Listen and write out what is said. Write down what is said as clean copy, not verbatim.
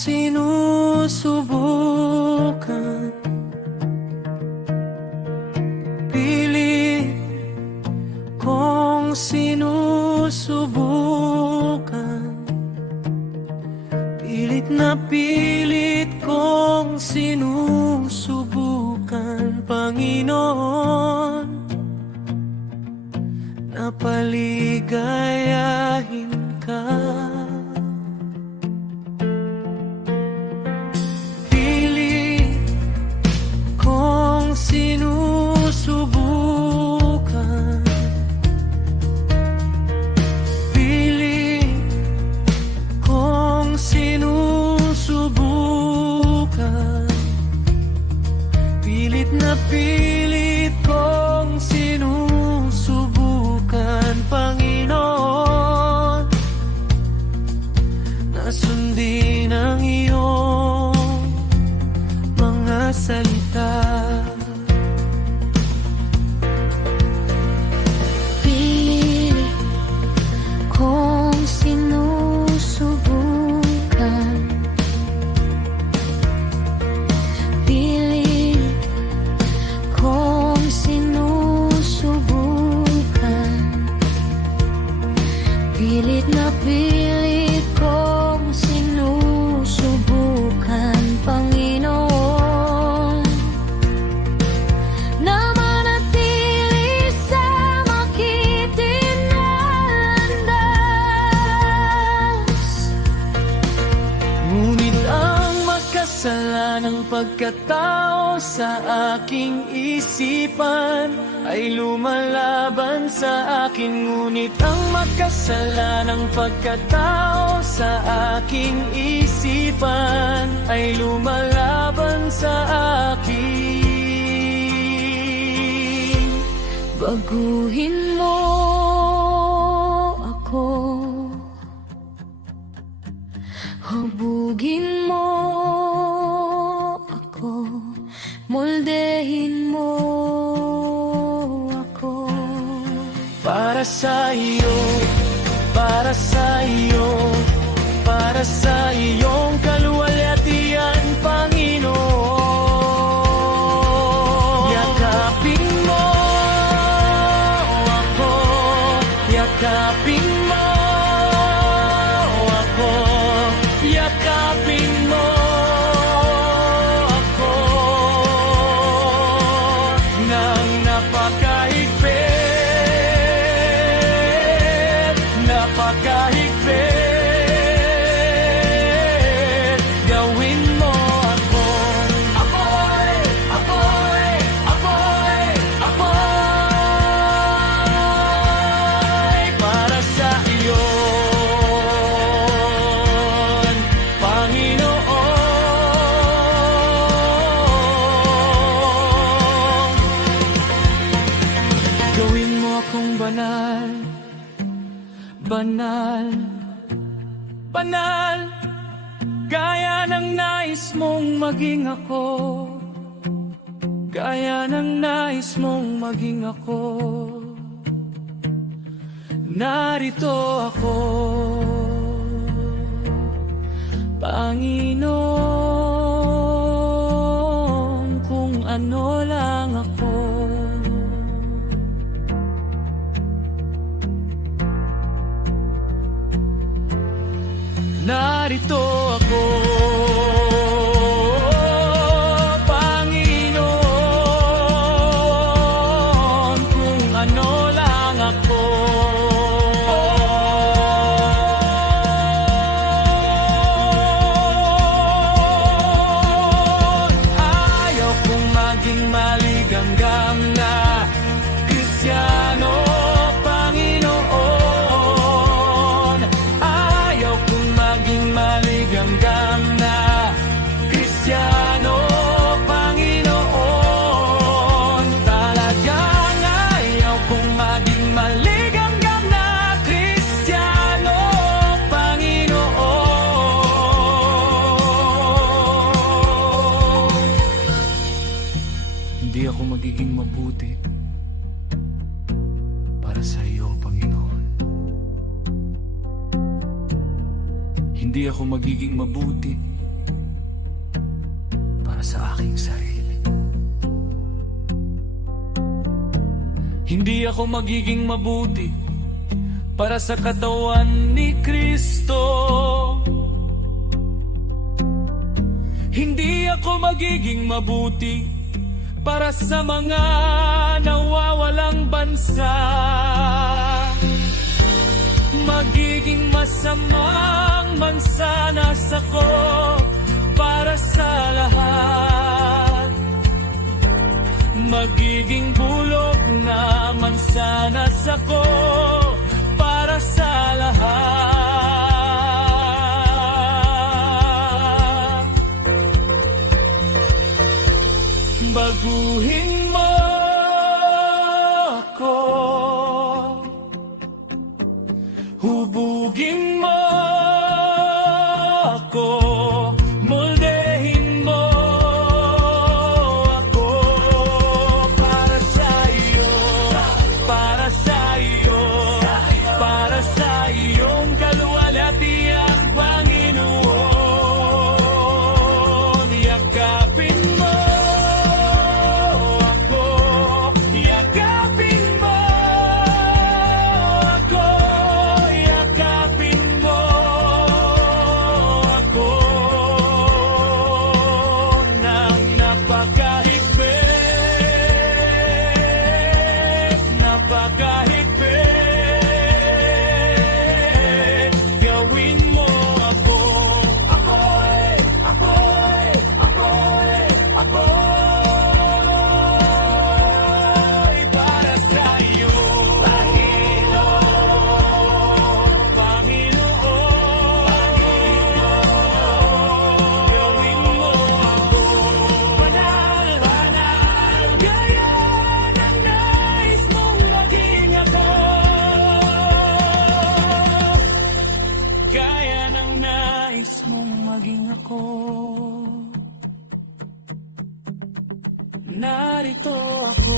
sinusubukan, pilit kong sinusubukan, pilit na pilit kong sinusubukan, Panginoon, na paligayahin ka. Pilit kong sinusubukan, pilit kong sinusubukan, pilit na pilit kong sinusubukan, Panginoon, na sundin ang iyong mga salita. Pilit kong sinusubukan, pilit kong sinusubukan, pilit na pilit kong sinusubukan, Panginoon, na manatili sa makitin na landas. Ngunit ang makasalanang pagkatao sa aking isipan ay lumalaban sa akin. Ngunit ang makasalanang pagkatao sa aking isipan ay lumalaban sa akin. Baguhin mo ako, hubugin mo ako, moldehin mo ako. Para sa iyo, para sa iyo, para sa iyong kaluwalhatian, Panginoon. Yakapin mo ako, yakapin mo ako, yakapin mo ako nang napakahigpit, napakahigpit. Gawin mo ako, ako'y para sa iyo, Panginoon. Gawin mo akong banal, banal, banal, gaya ng nais mong maging ako, gaya ng nais mong maging ako. Narito ako, Panginoon, kung ano lang ako. Narito ako, Panginoon, kung ano lang ako. Ayaw kong maging maligamgam na Kristiyano, Panginoon. Ayaw kong maging maligamgam na Kristiyano, Panginoon. Talagang ayaw kong maging maligamgam na Kristiyano, Panginoon. Hindi ako magiging mabuti para sa iyo, Panginoon. Hindi ako magiging mabuti para sa aking sarili. Hindi ako magiging mabuti para sa katawan ni Kristo. Hindi ako magiging mabuti para sa mga nawawalang bansa. Magiging masamang mansanas ako para sa lahat. Magiging bulok na mansanas ako para sa lahat. Baguhin mo ako, hubugin mo ako, moldehin mo ako para sa iyo, para sa iyo, para sa iyong kaluwalhatiang Panginoon. Yakapin mo ako, yakapin mo ako, yakapin mo ako nang napakahigpit, napakahigpit. Gawin mo ako, ako'y para sa iyo, Panginoon, Panginoon. Gawin mo ako banal, banal, gaya ng nais mong maging ako. Gaya ng nais mong maging ako. Narito ako.